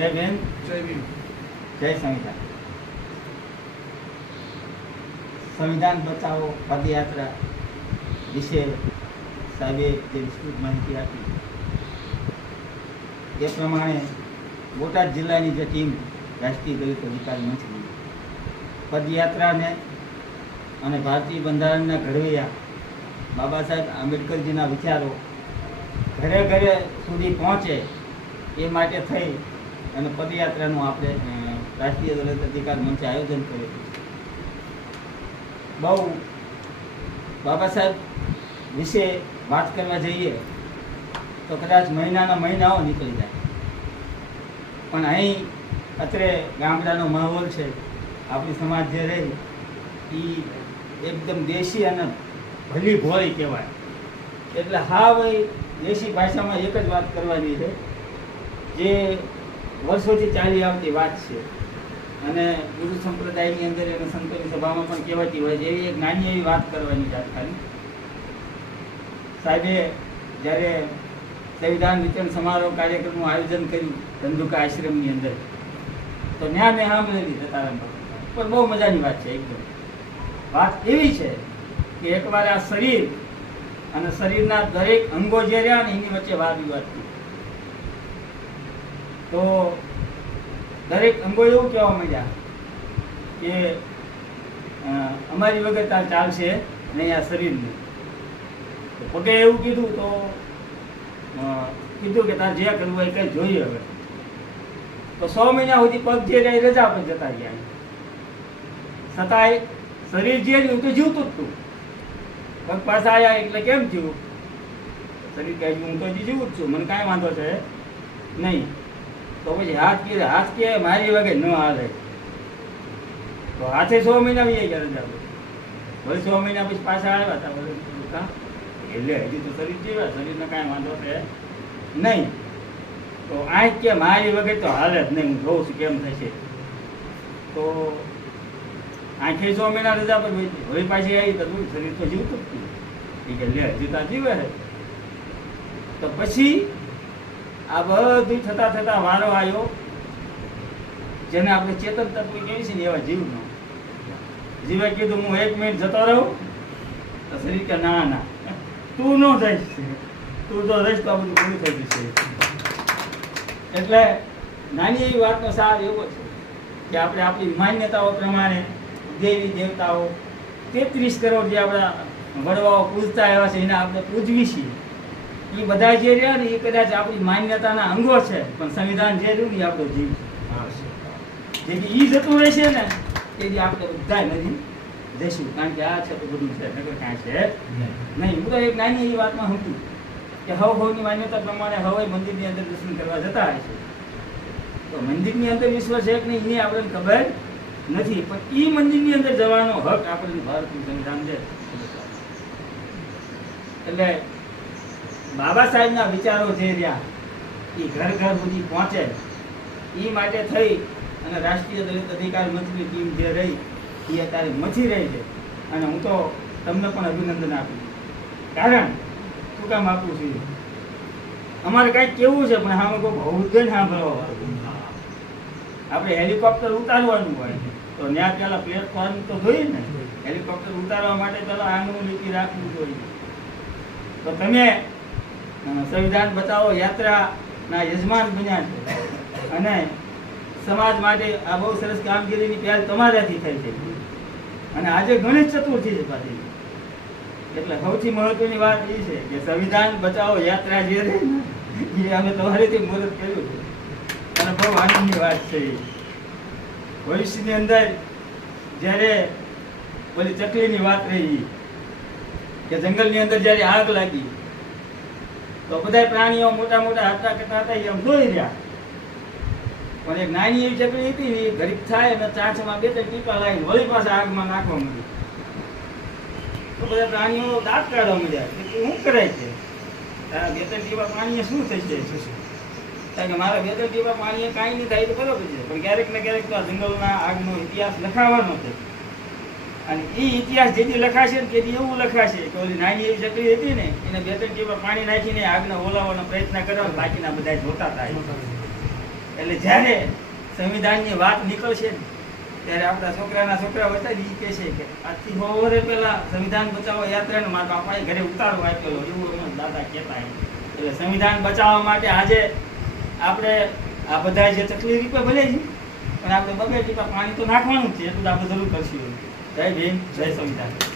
જય બેન જય ભીમ. જય સંવિધાન. સંવિધાન બચાવો પદયાત્રા વિશે સાહેબે જે વિસ્તૃત માહિતી આપી. એ પ્રમાણે બોટાદ જિલ્લાની જે ટીમ રાષ્ટ્રીય દલિત અધિકાર મંચની પદયાત્રાને અને ભારતીય બંધારણના ઘડવૈયા બાબા સાહેબ આંબેડકરજીના વિચારો ઘરે ઘરે સુધી પહોંચે એ માટે થઈ અને પદયાત્રાનું આપણે રાષ્ટ્રીય દલિત અધિકાર મંચે આયોજન કર્યું બહુ બાબા સાહેબ વિશે વાત કરવા જઈએ તો કદાચ મહિનાના મહિનાઓ નીકળી જાય. પણ અહીં અત્રે ગામડાનો માહોલ છે, આપણી સમાજ જે રહી એ એકદમ દેશી અને ભલી ભોળી કહેવાય. એટલે હા ભાઈ, દેશી ભાષામાં એક જ વાત કરવાની છે, જે વર્ષોથી ચાલી આવતી વાત છે. અને ગુરુ સંપ્રદાયની અંદર અને સંતોની સભામાં પણ કહેવાતી હોય એવી એક નાની એવી વાત કરવાની જાત ખાલી સાહેબે જ્યારે સંવિધાન વિતરણ સમારોહ કાર્યક્રમનું આયોજન કર્યું ધંધુકા આશ્રમની અંદર, તો ન્યા મેં સાંભળેલી સતારામ. પણ બહુ મજાની વાત છે એકદમ. વાત એવી છે કે એકવાર આ શરીર અને શરીરના દરેક અંગો જે રહ્યા ને એની વચ્ચે વાદ વિવાદ થયો. તો દરેક અંગો એવું કહેવા માંડ્યા કે અમારી વગર ત્યાં ચાલશે નહીં આ શરીરનું. તો પોતે એવું કીધું તો કીધું કે તાર જે કરવું હોય કંઈ જોઈએ હવે. તો સો મહિના સુધી પગ જે રહ્યા રજા પર જતા ગયા. છતાંય શરીર જે રહ્યું તો જીવતું જ હતું. પગ પાછા આવ્યા એટલે કેમ જીવું શરીર કહે હું તો હજી જીવું જ છું. મને કાંઈ વાંધો છે નહીં. તો પછી હાથ કે હાથ કે મારી વગર ન હાલે. તો હાથે સો મહિના બી ગયા રજા ભલે સો મહિના પછી પાછા આવ્યા હતા કાં? એટલે હજી તો શરીર જીવ્યા શરીરને કાંઈ વાંધો છે નહીં. તો આંખ કે મારી વગર તો હાલે જ નહીં. હું જોઉં છું કેમ થશે. તો આંખે સો મહિના રજા પર વહી વળી પાછી આવી તો શરીર તો જીવતું જ. એ કે લે, હજી તો જીવે છે. તો પછી આ બધું થતા થતા વારો આવ્યો. જેને આપણે ચેતન તત્વ કહીએ છીએ ને એવા જીવનો. જીવે કીધું, હું એક મિનિટ જતો રહું. તો શરીર કે, ના ના, તું ન જઈશ તું જો રહીશ તો આ બધું પૂરું થઈ જશે. એટલે નાની એવી વાતનો સાર એવો છે કે આપણે આપણી માન્યતાઓ પ્રમાણે દેવી દેવતાઓ તેત્રીસ કરોડ જે આપણા વડવાઓ પૂજતા આવ્યા છે, એને આપણે પૂજવી છીએ. એ બધા જે રહ્યા ને એ કદાચ આપણી માન્યતાના અંગો છે, પણ સંવિધાન જે રહ્યું ને એ આપણો જીવ છે. જેથી ઈ જતું રહેશે ને, એ જે આપણે બધા નથી જઈશું. કારણ કે આ છે તો બધું છે. નકર કાંઈ છે નહીં. હું તો એક નાની એવી વાતમાં હતું કે હવ હવની માન્યતા પ્રમાણે હવે મંદિરની અંદર દર્શન કરવા જતા હોય છે. તો મંદિરની અંદર વિશ્વ છે કે નહીં એની આપણને ખબર નથી. પણ એ મંદિરની અંદર જવાનો હક આપણને ભારતનું સંવિધાન છે. એટલે બાબા સાહેબના વિચારો જે રહ્યા, એ ઘર ઘર સુધી પહોંચે. એ માટે થઈ અને રાષ્ટ્રીય દલિત અધિકાર મંચની ટીમ જે રહી, એ અત્યારે મચી રહી છે. અને હું તો તમને પણ અભિનંદન આપું. કારણ, શું કામ આપું છું? અમારે કાંઈક કેવું છે, પણ હા કોઈ બહુ સાંભળો આપણે હેલિકોપ્ટર ઉતારવાનું હોય. તો ત્યાં પેલા પ્લેટફોર્મ તો જોઈએ ને. હેલિકોપ્ટર ઉતારવા માટે પેલા આનું લીટી રાખવું જોઈએ. તો તમે સંવિધાન બચાવો યાત્રાના યજમાન બન્યા છે. અને સમાજ માટે આ બહુ સરસ કામગીરીની પહેલ તમારાથી થઈ છે. અને આજે ગણેશ ચતુર્થી છે પાછી. એટલે સૌથી મહત્વની વાત એ છે કે સંવિધાન બચાવો યાત્રા જે એ અમે તમારીથી મુહૂર્ત કર્યું છે. અને બહુ આનંદની વાત છે ભવિષ્યની અંદર જ્યારે ઓલી ચકલીની વાત રહી, કે જંગલની અંદર જ્યારે આગ લાગી તો બધા પ્રાણીઓ મોટા મોટા હતા કરતા હતા એમ જોઈ રહ્યા. પણ એક નાની એવી ચકડી હતી ને ઘડીક થાય અને ચાંચમાં બે ત્રણ ટીપા લાવીને વળી પાછા આગમાં નાખવા માંડી તો બધા પ્રાણીઓ દાંત કાઢવા મળ્યા કે શું કરે છે? તારા બે ત્રણ ટીપા પાણીએ શું થઈ થશે કારણ કે મારા બે ત્રણ ટીપા પાણીએ કાંઈ નહીં થાય તો બરાબર છે. પણ ક્યારેક ને ક્યારેક તો આ જંગલના આગનો ઇતિહાસ લખાવાનો છે. અને એ ઇતિહાસ જેથી લખાશે ને તેથી એવું લખાશે કે ઓલી નાની એવી ચકલી હતી ને, એને બે ત્રણ ટીપા પાણી નાખીને આગને ઓલાવવાનો પ્રયત્ન કર્યો બાકીના બધા જોતા થાય એટલે જ્યારે સંવિધાનની વાત નીકળશે ને, ત્યારે આપણા છોકરાના છોકરા હતા ઈ કહે છે કે આજથી સો વર્ષ પહેલાં સંવિધાન બચાવો યાત્રાને મારા બાપાએ ઘરે ઉતારો આપેલો એવું એમ દાદા કહેતા એટલે સંવિધાન બચાવવા માટે આજે આપણે આ બધા જે તકલીફ ભલે છે, પણ આપણે બબે ટીપા પાણી તો નાખવાનું જ છે એટલું આપણે જરૂર કરશું. જય ભીમ જય સંવિધાન.